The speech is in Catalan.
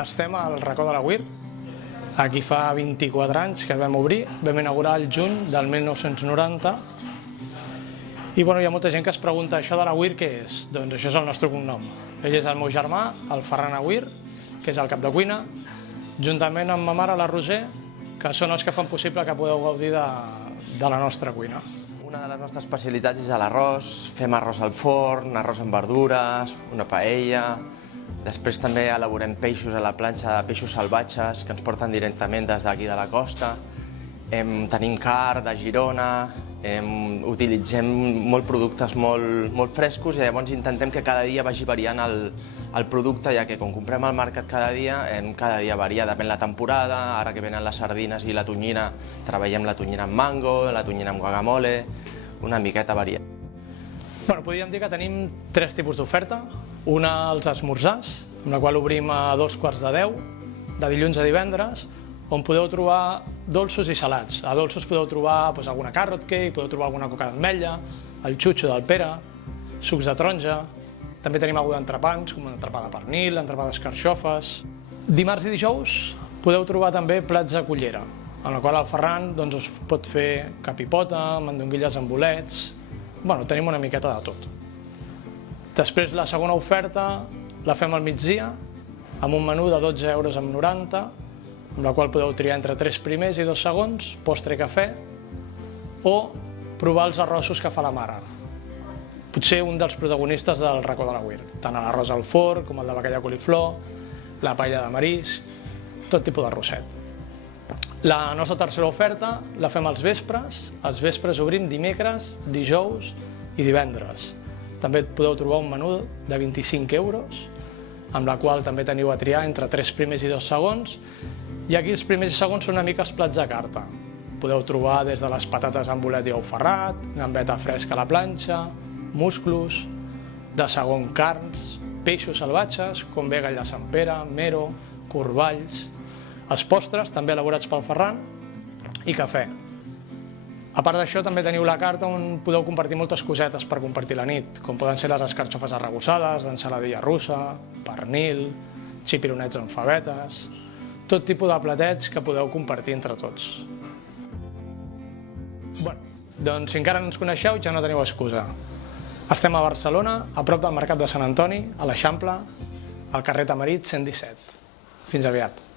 Estem al racó de l'Agüir. Aquí fa 24 anys que vam obrir, vam inaugurar el juny del 1990. I hi ha molta gent que es pregunta, això de l'Agüir què és? Doncs això és el nostre cognom. Ell és el meu germà, el Ferran Agüir, que és el cap de cuina, juntament amb ma mare, la Roser, que són els que fan possible que podeu gaudir de la nostra cuina. Una de les nostres especialitats és l'arròs. Fem arròs al forn, arròs amb verdures, una paella. Després també elaborem peixos a la planxa, peixos salvatges, que ens porten directament des d'aquí de la costa. Tenim carn de Girona, utilitzem molts productes molt frescos i llavors intentem que cada dia vagi variant el producte, ja que quan comprem al mercat cada dia varia, depèn la temporada. Ara que venen les sardines i la tonyina, treballem la tonyina amb mango, la tonyina amb guacamole, una miqueta variada. Podríem dir que tenim 3 tipus d'oferta. Una als esmorzars, amb la qual obrim a 2:45, de dilluns a divendres, on podeu trobar dolços i salats. A dolços podeu trobar alguna carrot cake, podeu trobar alguna coca d'ametlla, el xutxo del Pere, sucs de taronja. També tenim alguna d'entrepans, com entrepà de pernil, entrepà d'escarxofes. Dimarts i dijous podeu trobar també plats de cullera, en la qual el Ferran us pot fer capipota, mandonguilles amb bolets. Tenim una miqueta de tot. Després, la segona oferta la fem al migdia, amb un menú de 12,90 €, amb la qual podeu triar entre 3 primers i 2 segons, postre i cafè, o provar els arrossos que fa la mare. Potser un dels protagonistes del racó de l'Agüir, tant l'arròs al forn com el de bacallà coliflor, la paella de marisc, tot tipus d'arrosset. La nostra tercera oferta la fem als vespres. Als vespres obrim dimecres, dijous i divendres. També podeu trobar un menú de 25 €, amb la qual també teniu a triar entre 3 primers i 2 segons. I aquí els primers i segons són una mica els plats de carta. Podeu trobar des de les patates amb bolet i ou ferrat, gambeta fresca a la planxa, musclos, de segon carns, peixos salvatges, com vega de Sant Pere, mero, corballs, els postres, també elaborats pel Ferran, i cafè. A part d'això, també teniu la carta on podeu compartir moltes cosetes per compartir la nit, com poden ser les escarxofes arregussades, l'ensaladilla russa, pernil, xipironets amb favetes, tot tipus de platets que podeu compartir entre tots. Si encara no ens coneixeu, ja no teniu excusa. Estem a Barcelona, a prop del Mercat de Sant Antoni, a l'Eixample, al carrer Tamarit 117. Fins aviat.